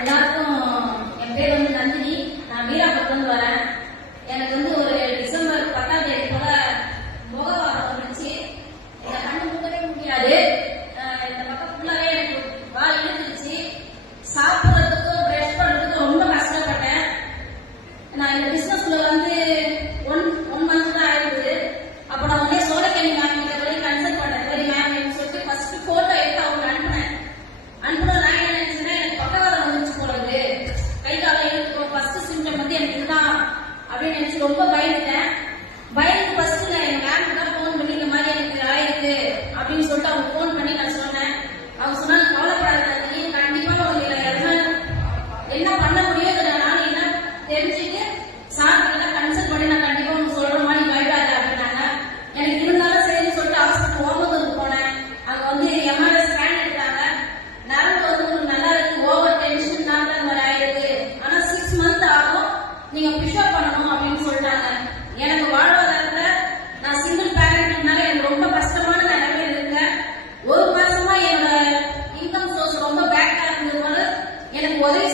எல்லாருக்கும் என் பேர் வந்து நந்தினி. நான் வீராபுரத்துலேருந்து வரேன். எனக்கு வந்து ஒரு டிசம்பர் 10ஆம் தேதி போல முகவாரம் வந்துச்சு. என்னை கண்ணு மூடவே முடியாது. இந்த பக்கம் ஃபுல்லாவே எனக்கு வாய் இழுத்துருச்சு. சாப்பிட்றதுக்கும் ப்ரெஷ் பண்ணுறதுக்கும் ரொம்ப கஷ்டப்பட்டேன். நான் இந்த பிஸ்னஸ்ல வந்து ஒன் மந்த் தான் ஆயிடுது. அப்போ நான் வந்து சோழக்கேணி மேம் கிட்ட போய் கன்சல்ட் பண்ணேன். சரி மேம் சொல்லிட்டு ஃபர்ஸ்ட் போட்டோ எடுத்து அவங்க அனுப்புனேன். நான் என்ன நினைச்சேன்னா எனக்கு பக்கவாதம் வந்துச்சு போறது, கை கால இழுத்துக்கும், ஃபர்ஸ்ட் சிம்டம் வந்து எனக்கு இதுதான் அப்படின்னு நினைச்சு ரொம்ப பயந்துட்டேன். பயந்து ஃபர்ஸ்ட் நான் எங்க மேம் தான் ஃபோன் பண்ணி இந்த மாதிரி எனக்கு ஆயிருக்கு அப்படின்னு சொல்லிட்டு அவங்க ஃபோன் பண்ணி நான் சொன்னேன். அவங்க சொன்னாங்க கவலைப்படாத, நீ கண்டிப்பா உங்களுக்கு என்ன பண்ண முடியாது, நான் என்ன தெரிஞ்சுட்டு சார் கிட்ட கன்சல்ட் பண்ணி நான் கண்டிப்பா உங்களுக்கு சொல்ற மாதிரி பயப்படாத அப்படின்னாங்க. எனக்கு இருந்தாலும் சரின்னு சொல்லிட்டு ஹாஸ்பிட்டல் ஓமந்தூருக்கு போனேன். அங்க வந்து எம்ஆர்ஐ ஸ்கேன் எடுத்தாங்க. நரம்பு வந்து உங்களுக்கு நல்லா இருக்கு, ஓவர் டென்ஷன் தான் இந்த மாதிரி ஆயிருக்கு, ஆனா 6 மந்த் ஆகும், நீங்க பிஷப் பண்ணணும் அப்படின்னு சொல்லிட்டாங்க. எனக்கு வாழ்வாதாரத்துல நான் சிங்கிள் பேரண்ட்னால எனக்கு ரொம்ப கஷ்டமான நிலைமையில இருக்கேன். ஒரு மாசமா என்னோட இன்கம் சோர்ஸ் ரொம்ப பேக்கா இருந்தது போல எனக்கு உதவி